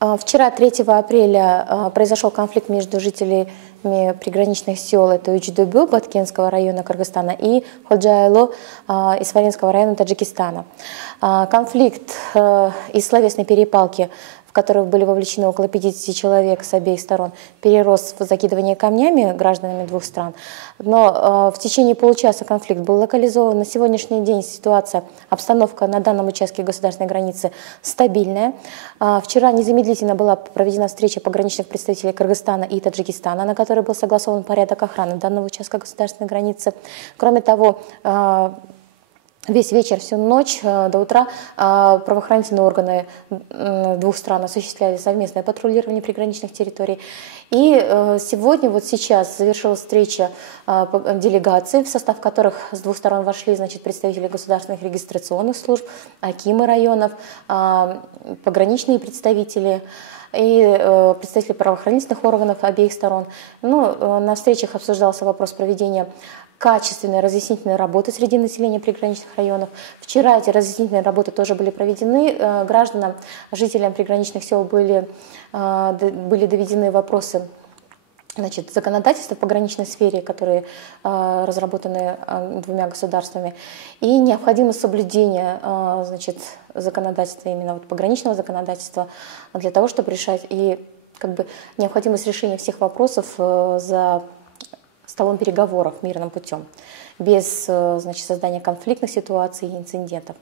Вчера, 3 апреля, произошел конфликт между жителями приграничных сел, это Учдебю Баткенского района Кыргызстана и Ходжайло из Фаринского района Таджикистана. Конфликт из словесной перепалки, в которую были вовлечены около 50 человек с обеих сторон, перерос в закидывание камнями гражданами двух стран. Но в течение получаса конфликт был локализован. На сегодняшний день ситуация, обстановка на данном участке государственной границы стабильная. Вчера незамедлительно была проведена встреча пограничных представителей Кыргызстана и Таджикистана, на которой был согласован порядок охраны данного участка государственной границы. Кроме того, весь вечер, всю ночь до утра правоохранительные органы двух стран осуществляли совместное патрулирование приграничных территорий. И сегодня, вот сейчас, завершилась встреча делегаций, в состав которых с двух сторон вошли, значит, представители государственных регистрационных служб, акимы районов, пограничные представители и представители правоохранительных органов обеих сторон. На встречах обсуждался вопрос проведения качественной разъяснительной работы среди населения приграничных районов. Вчера эти разъяснительные работы тоже были проведены. Гражданам, жителям приграничных сел были доведены вопросы, значит, законодательства в пограничной сфере, которые разработаны двумя государствами, и необходимость соблюдения, значит, законодательства, именно вот пограничного законодательства, для того, чтобы решать, и необходимость решения всех вопросов за столом переговоров мирным путем, без, значит, создания конфликтных ситуаций и инцидентов.